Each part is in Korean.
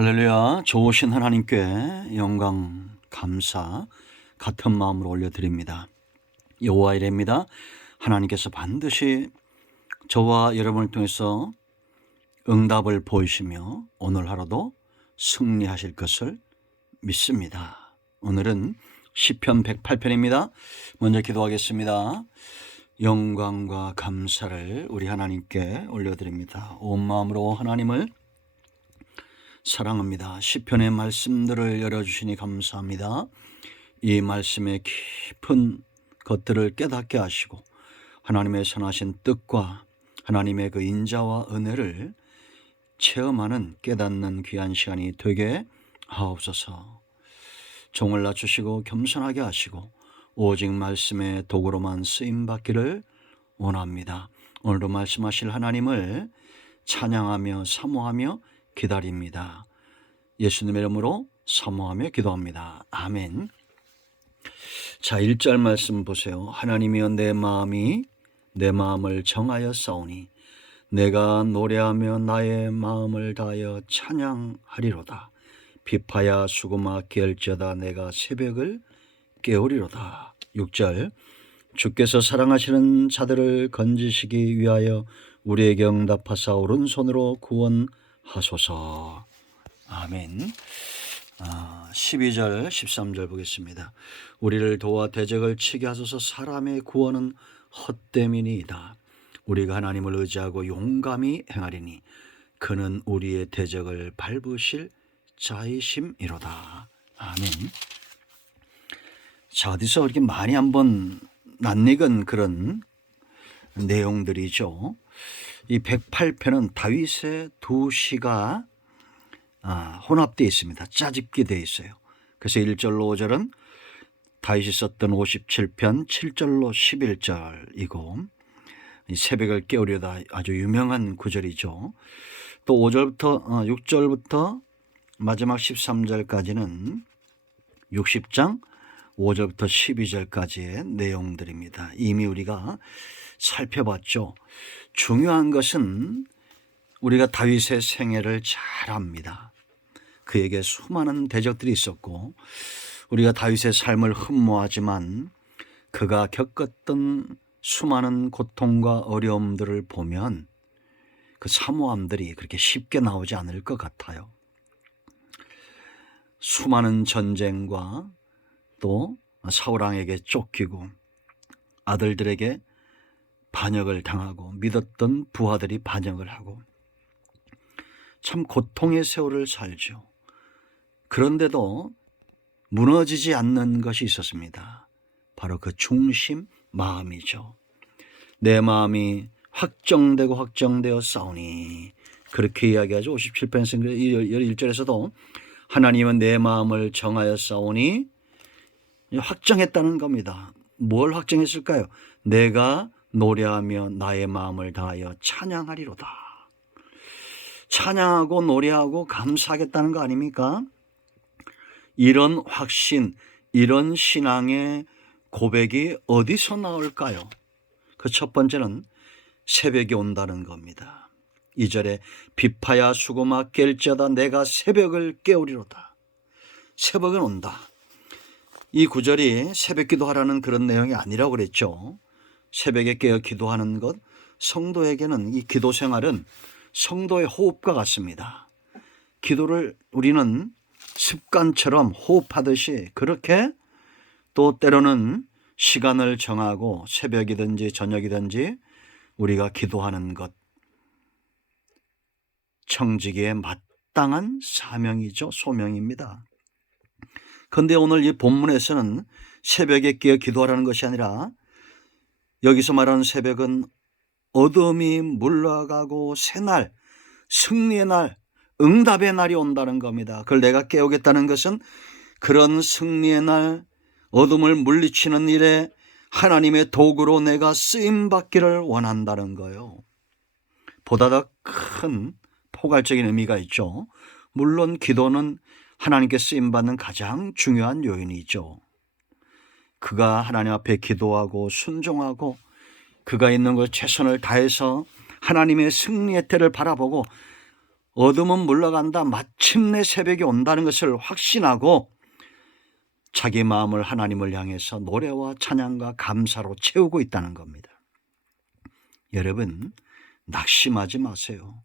할렐루야. 좋으신 하나님께 영광 감사 같은 마음으로 올려드립니다. 여호와 이레입니다. 하나님께서 반드시 저와 여러분을 통해서 응답을 보이시며 오늘 하루도 승리하실 것을 믿습니다. 오늘은 시편 108편입니다. 먼저 기도하겠습니다. 영광과 감사를 우리 하나님께 올려드립니다. 온 마음으로 하나님을 사랑합니다. 시편의 말씀들을 열어주시니 감사합니다. 이 말씀의 깊은 것들을 깨닫게 하시고 하나님의 선하신 뜻과 하나님의 그 인자와 은혜를 체험하는 깨닫는 귀한 시간이 되게 하옵소서. 종을 낮추시고 겸손하게 하시고 오직 말씀의 도구로만 쓰임받기를 원합니다. 오늘도 말씀하실 하나님을 찬양하며 사모하며 기다립니다. 예수님의 이름으로 사모하며 기도합니다. 아멘. 자, 1절 말씀 보세요. 하나님이여 내 마음을 정하여 싸우니 내가 노래하며 나의 마음을 다하여 찬양하리로다. 비파야 수고마 깨울지어다 내가 새벽을 깨우리로다. 6절 주께서 사랑하시는 자들을 건지시기 위하여 우리에게 응답하사 오른손으로 구원하소서. 아멘. 12절 13절 보겠습니다. 우리를 도와 대적을 치게 하소서. 사람의 구원은 헛됨이니이다. 우리가 하나님을 의지하고 용감히 행하리니 그는 우리의 대적을 밟으실 자이심이로다. 아멘. 자, 어디서 이렇게 많이 한번 낯익은 그런 내용들이죠. 이 108편은 다윗의 두 시가 혼합되어 있습니다. 짜집게 되어 있어요. 그래서 1절로 5절은 다윗이 썼던 57편, 7절로 11절이고 새벽을 깨우려다 아주 유명한 구절이죠. 또 5절부터 6절부터 마지막 13절까지는 60장 5절부터 12절까지의 내용들입니다. 이미 우리가 살펴봤죠. 중요한 것은 우리가 다윗의 생애를 잘 압니다. 그에게 수많은 대적들이 있었고 우리가 다윗의 삶을 흠모하지만 그가 겪었던 수많은 고통과 어려움들을 보면 그 사모함들이 그렇게 쉽게 나오지 않을 것 같아요. 수많은 전쟁과 또 사울왕에게 쫓기고 아들들에게 반역을 당하고 믿었던 부하들이 반역을 하고 참 고통의 세월을 살죠. 그런데도 무너지지 않는 것이 있었습니다. 바로 그 중심 마음이죠. 내 마음이 확정되어 싸우니 그렇게 이야기하죠. 57편 1절에서도 하나님은 내 마음을 정하여 싸우니 확정했다는 겁니다. 뭘 확정했을까요? 내가 노래하며 나의 마음을 다하여 찬양하리로다. 찬양하고 노래하고 감사하겠다는 거 아닙니까? 이런 확신, 이런 신앙의 고백이 어디서 나올까요? 그 첫 번째는 새벽이 온다는 겁니다. 2절에 비파야 수고마 깰지어다 내가 새벽을 깨우리로다. 새벽은 온다. 이 구절이 새벽 기도하라는 그런 내용이 아니라고 그랬죠. 새벽에 깨어 기도하는 것, 성도에게는 이 기도 생활은 성도의 호흡과 같습니다. 기도를 우리는 습관처럼 호흡하듯이 그렇게 또 때로는 시간을 정하고 새벽이든지 저녁이든지 우리가 기도하는 것, 청지기에 마땅한 사명이죠. 소명입니다. 그런데 오늘 이 본문에서는 새벽에 깨어 기도하라는 것이 아니라 여기서 말하는 새벽은 어둠이 물러가고 새날, 승리의 날, 응답의 날이 온다는 겁니다. 그걸 내가 깨우겠다는 것은 그런 승리의 날, 어둠을 물리치는 일에 하나님의 도구로 내가 쓰임받기를 원한다는 거예요. 보다 더 큰 포괄적인 의미가 있죠. 물론 기도는 하나님께 쓰임받는 가장 중요한 요인이죠. 그가 하나님 앞에 기도하고 순종하고 그가 있는 곳 최선을 다해서 하나님의 승리의 때를 바라보고 어둠은 물러간다. 마침내 새벽이 온다는 것을 확신하고 자기 마음을 하나님을 향해서 노래와 찬양과 감사로 채우고 있다는 겁니다. 여러분, 낙심하지 마세요.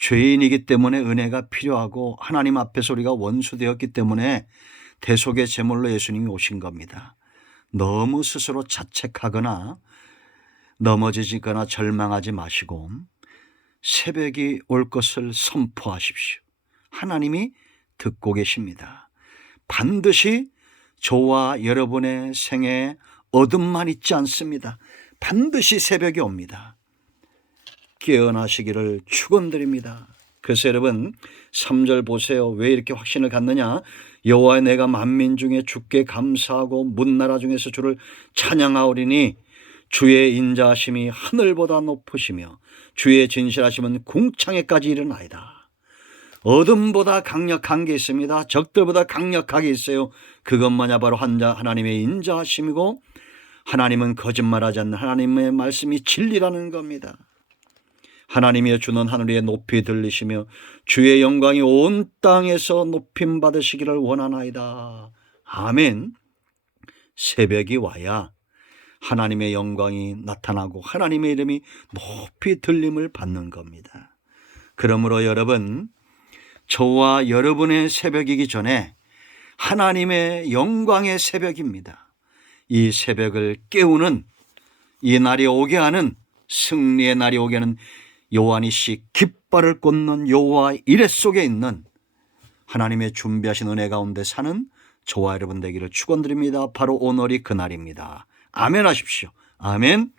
죄인이기 때문에 은혜가 필요하고 하나님 앞에서 우리가 원수되었기 때문에 대속의 제물로 예수님이 오신 겁니다. 너무 스스로 자책하거나 넘어지거나 절망하지 마시고 새벽이 올 것을 선포하십시오. 하나님이 듣고 계십니다. 반드시 저와 여러분의 생에 어둠만 있지 않습니다. 반드시 새벽이 옵니다. 깨어나시기를 축원드립니다. 그래서 여러분 3절 보세요. 왜 이렇게 확신을 갖느냐? 여호와 내가 만민 중에 주께 감사하고 문나라 중에서 주를 찬양하오리니 주의 인자하심이 하늘보다 높으시며 주의 진실하심은 궁창에까지 이르나이다. 어둠보다 강력한 게 있습니다. 적들보다 강력하게 있어요. 그것 뭐냐? 바로 하나님의 인자하심이고 하나님은 거짓말하지 않는 하나님의 말씀이 진리라는 겁니다. 하나님이여 주는 하늘 위에 높이 들리시며 주의 영광이 온 땅에서 높임 받으시기를 원하나이다. 아멘. 새벽이 와야 하나님의 영광이 나타나고 하나님의 이름이 높이 들림을 받는 겁니다. 그러므로 여러분, 저와 여러분의 새벽이기 전에 하나님의 영광의 새벽입니다. 이 새벽을 깨우는, 이 날이 오게 하는, 승리의 날이 오게 하는 요한이시 깃발을 꽂는 여호와 이레 속에 있는 하나님의 준비하신 은혜 가운데 사는 저와 여러분 되기를 축원드립니다. 바로 오늘이 그날입니다. 아멘 하십시오. 아멘.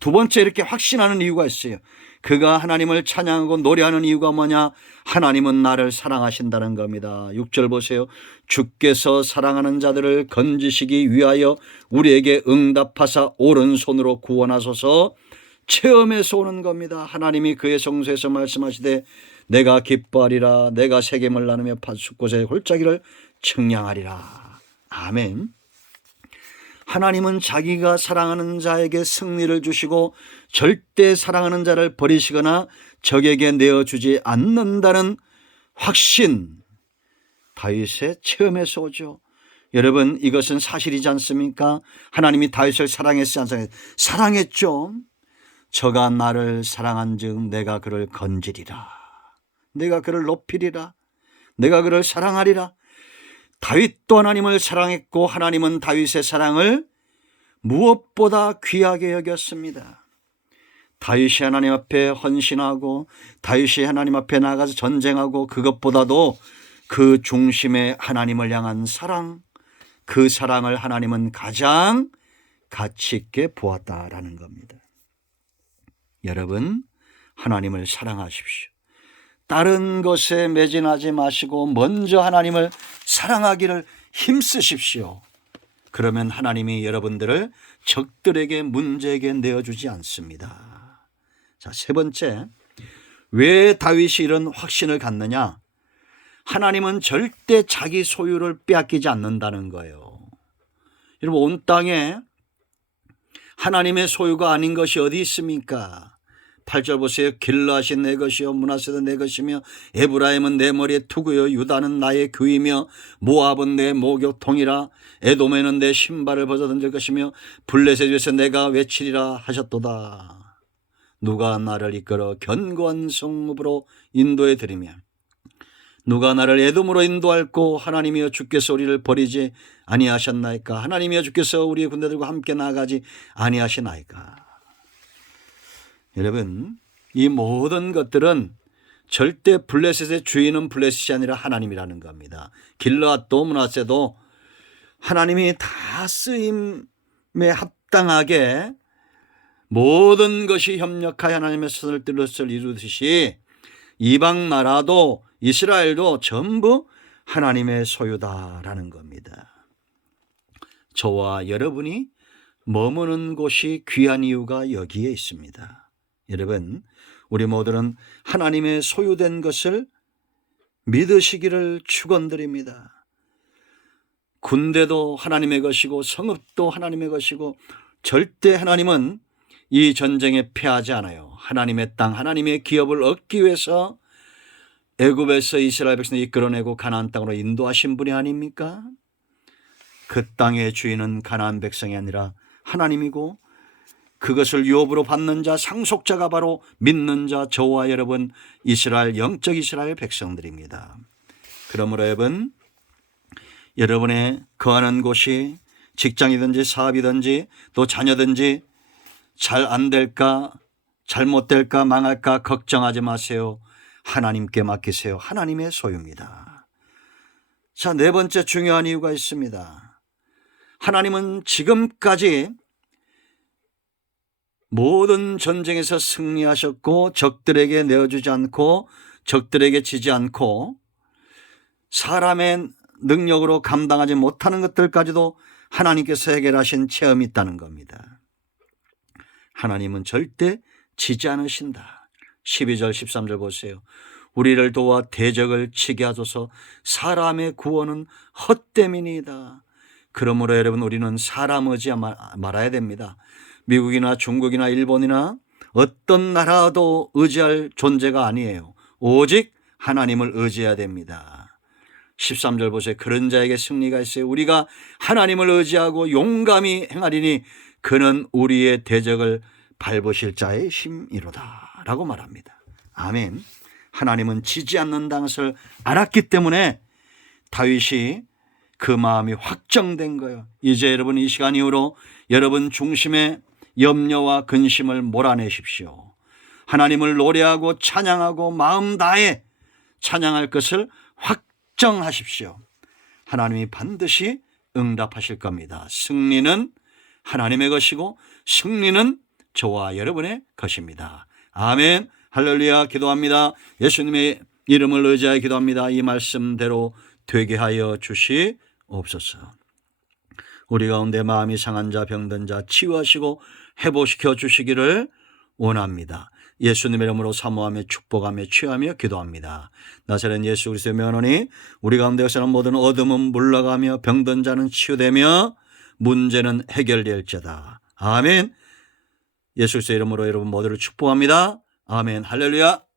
두 번째, 이렇게 확신하는 이유가 있어요. 그가 하나님을 찬양하고 노래하는 이유가 뭐냐? 하나님은 나를 사랑하신다는 겁니다. 6절 보세요. 주께서 사랑하는 자들을 건지시기 위하여 우리에게 응답하사 오른손으로 구원하소서. 체험에서 오는 겁니다. 하나님이 그의 성소에서 말씀하시되 내가 기뻐하리라. 내가 세겜을 나누며 밭숲곳의 골짜기를 청량하리라. 아멘. 하나님은 자기가 사랑하는 자에게 승리를 주시고 절대 사랑하는 자를 버리시거나 적에게 내어주지 않는다는 확신, 다윗의 체험에서 오죠. 여러분, 이것은 사실이지 않습니까? 하나님이 다윗을 사랑했지 않습니까? 사랑했죠. 저가 나를 사랑한 즉 내가 그를 건지리라. 내가 그를 높이리라. 내가 그를 사랑하리라. 다윗도 하나님을 사랑했고 하나님은 다윗의 사랑을 무엇보다 귀하게 여겼습니다. 다윗이 하나님 앞에 헌신하고 다윗이 하나님 앞에 나가서 전쟁하고 그것보다도 그 중심에 하나님을 향한 사랑, 그 사랑을 하나님은 가장 가치 있게 보았다라는 겁니다. 여러분, 하나님을 사랑하십시오. 다른 것에 매진하지 마시고 먼저 하나님을 사랑하기를 힘쓰십시오. 그러면 하나님이 여러분들을 적들에게 문제에게 내어주지 않습니다. 자, 세 번째, 왜 다윗이 이런 확신을 갖느냐? 하나님은 절대 자기 소유를 빼앗기지 않는다는 거예요. 여러분, 온 땅에 하나님의 소유가 아닌 것이 어디 있습니까? 8절 보세요. 길르앗이 내 것이요 므낫세도 내 것이며 에브라임은 내 머리의 투구요 유다는 나의 규이며 모압은 내 목욕통이라 에돔에는 내 신발을 벗어던질 것이며 블레셋에서 내가 외치리라 하셨도다. 누가 나를 이끌어 견고한 성읍으로 인도해 드리며 누가 나를 에돔으로 인도할꼬? 하나님이여 주께서 우리를 버리지 아니하셨나이까? 하나님이여 주께서 우리의 군대들과 함께 나아가지 아니하시나이까? 여러분, 이 모든 것들은 절대 블레셋의 주인은 블레셋이 아니라 하나님이라는 겁니다. 길르앗도 므낫세도 하나님이 다 쓰임에 합당하게 모든 것이 협력하여 하나님의 선을 뜻을 이루듯이 이방 나라도 이스라엘도 전부 하나님의 소유다라는 겁니다. 저와 여러분이 머무는 곳이 귀한 이유가 여기에 있습니다. 여러분, 우리 모두는 하나님의 소유된 것을 믿으시기를 축원드립니다. 군대도 하나님의 것이고 성읍도 하나님의 것이고 절대 하나님은 이 전쟁에 패하지 않아요. 하나님의 땅, 하나님의 기업을 얻기 위해서 애굽에서 이스라엘 백성을 이끌어내고 가나안 땅으로 인도하신 분이 아닙니까? 그 땅의 주인은 가나안 백성이 아니라 하나님이고 그것을 유업으로 받는 자, 상속자가 바로 믿는 자, 저와 여러분 이스라엘, 영적 이스라엘 백성들입니다. 그러므로 여러분의 거하는 곳이 직장이든지 사업이든지 또 자녀든지 잘 안 될까, 잘못될까, 망할까 걱정하지 마세요. 하나님께 맡기세요. 하나님의 소유입니다. 자, 네 번째 중요한 이유가 있습니다. 하나님은 지금까지 모든 전쟁에서 승리하셨고 적들에게 내어주지 않고 적들에게 지지 않고 사람의 능력으로 감당하지 못하는 것들까지도 하나님께서 해결하신 체험이 있다는 겁니다. 하나님은 절대 지지 않으신다. 12절 13절 보세요. 우리를 도와 대적을 치게 하소서. 사람의 구원은 헛됨이니이다. 그러므로 여러분 우리는 사람 의지하지 말아야 됩니다. 미국이나 중국이나 일본이나 어떤 나라도 의지할 존재가 아니에요. 오직 하나님을 의지해야 됩니다. 13절 보세요. 그런 자에게 승리가 있어요. 우리가 하나님을 의지하고 용감히 행하리니 그는 우리의 대적을 밟으실 자의 힘이로다 라고 말합니다. 아멘. 하나님은 지지 않는다는 것을 알았기 때문에 다윗이 그 마음이 확정된 거예요. 이제 여러분 이 시간 이후로 여러분 중심에 염려와 근심을 몰아내십시오. 하나님을 노래하고 찬양하고 마음 다해 찬양할 것을 확정하십시오. 하나님이 반드시 응답하실 겁니다. 승리는 하나님의 것이고 승리는 저와 여러분의 것입니다. 아멘. 할렐루야. 기도합니다. 예수님의 이름을 의지하여 기도합니다. 이 말씀대로 되게 하여 주시옵소서. 우리 가운데 마음이 상한 자, 병든 자 치유하시고 회복시켜 주시기를 원합니다. 예수님의 이름으로 사모하며 축복하며 취하며 기도합니다. 나사렛 예수 그리스도의 명하노니 우리 가운데 역사하는 모든 어둠은 물러가며 병든 자는 치유되며 문제는 해결될지어다. 아멘. 예수 그리스도의 이름으로 여러분 모두를 축복합니다. 아멘. 할렐루야.